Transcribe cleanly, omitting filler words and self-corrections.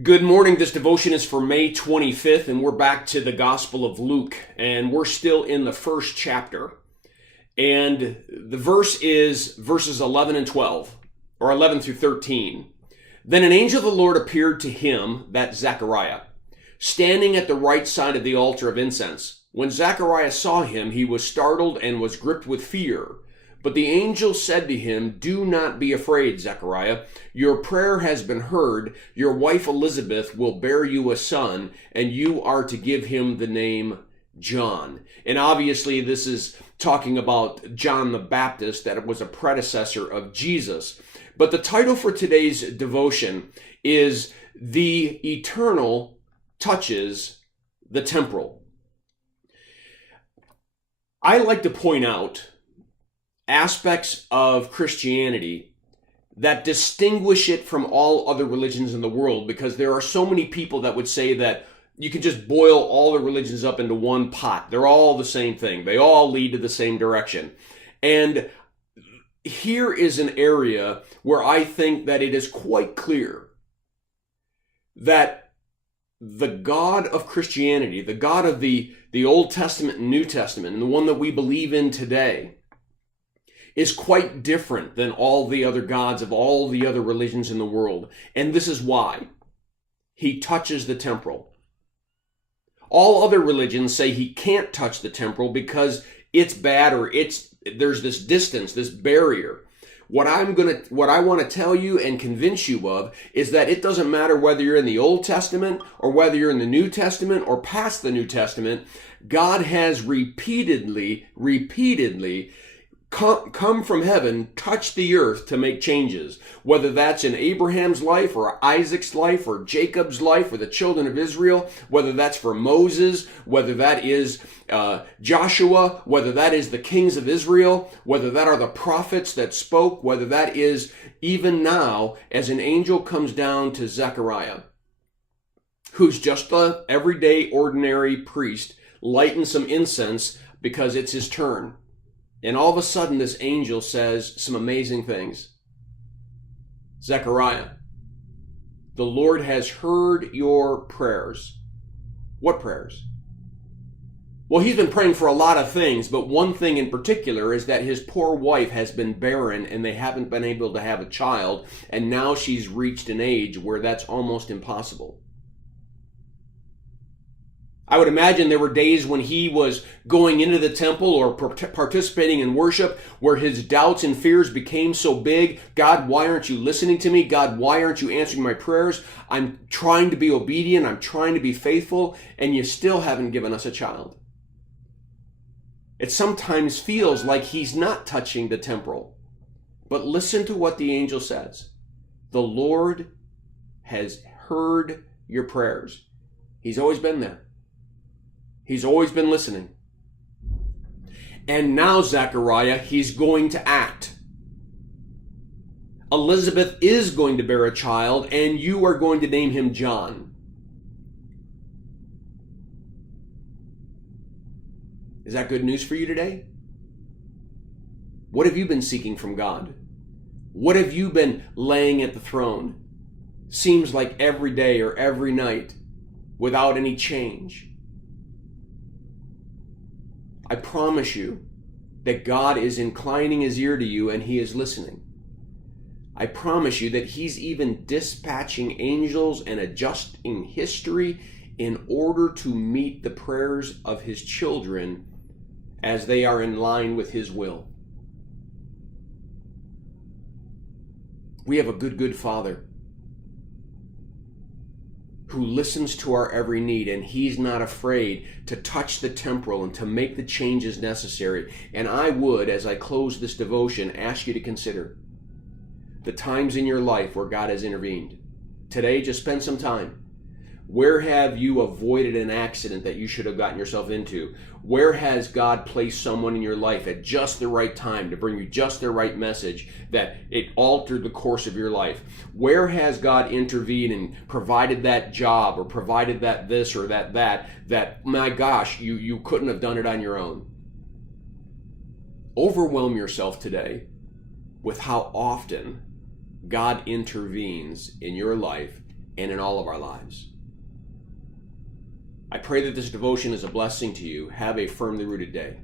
Good morning. This devotion is for May 25th, and we're back to the Gospel of Luke, and we're still in the first chapter. And the verse is verses 11 and 12, or 11 through 13. Then an angel of the Lord appeared to him, that's Zechariah, standing at the right side of the altar of incense. When Zechariah saw him, he was startled and was gripped with fear. But the angel said to him, "Do not be afraid, Zechariah. Your prayer has been heard. Your wife Elizabeth will bear you a son, and you are to give him the name John." And obviously this is talking about John the Baptist, that was a predecessor of Jesus. But the title for today's devotion is "The Eternal Touches the Temporal." I like to point out aspects of Christianity that distinguish it from all other religions in the world, because there are so many people that would say that you can just boil all the religions up into one pot. They're all the same thing. They all lead to the same direction. And here is an area where I think that it is quite clear that the God of Christianity, the God of the Old Testament and New Testament, and the one that we believe in today, is quite different than all the other gods of all the other religions in the world. And this is why. He touches the temporal. All other religions say he can't touch the temporal because it's bad, or there's this distance, this barrier. What I want to tell you and convince you of is that it doesn't matter whether you're in the Old Testament or whether you're in the New Testament or past the New Testament. God has repeatedly come from heaven, touch the earth to make changes, whether that's in Abraham's life or Isaac's life or Jacob's life or the children of Israel, whether that's for Moses, whether that is Joshua, whether that is the kings of Israel, whether that are the prophets that spoke, whether that is even now as an angel comes down to Zechariah, who's just an everyday ordinary priest, lighting some incense because it's his turn. And all of a sudden, this angel says some amazing things. Zechariah, the Lord has heard your prayers. What prayers? Well, he's been praying for a lot of things, but one thing in particular is that his poor wife has been barren and they haven't been able to have a child, and now she's reached an age where that's almost impossible. I would imagine there were days when he was going into the temple or participating in worship where his doubts and fears became so big. God, why aren't you listening to me? God, why aren't you answering my prayers? I'm trying to be obedient. I'm trying to be faithful, and you still haven't given us a child. It sometimes feels like he's not touching the temporal. But listen to what the angel says. The Lord has heard your prayers. He's always been there. He's always been listening. And now, Zechariah, he's going to act. Elizabeth is going to bear a child, and you are going to name him John. Is that good news for you today? What have you been seeking from God? What have you been laying at the throne? Seems like every day or every night without any change. I promise you that God is inclining his ear to you and he is listening. I promise you that he's even dispatching angels and adjusting history in order to meet the prayers of his children as they are in line with his will. We have a good Father who listens to our every need, and he's not afraid to touch the temporal and to make the changes necessary. And I would, as I close this devotion, ask you to consider the times in your life where God has intervened. Today, just spend some time. Where have you avoided an accident that you should have gotten yourself into? Where has God placed someone in your life at just the right time to bring you just the right message that it altered the course of your life? Where has God intervened and provided that job or provided that this or that my gosh, you couldn't have done it on your own? Overwhelm yourself today with how often God intervenes in your life and in all of our lives. I pray that this devotion is a blessing to you. Have a firmly rooted day.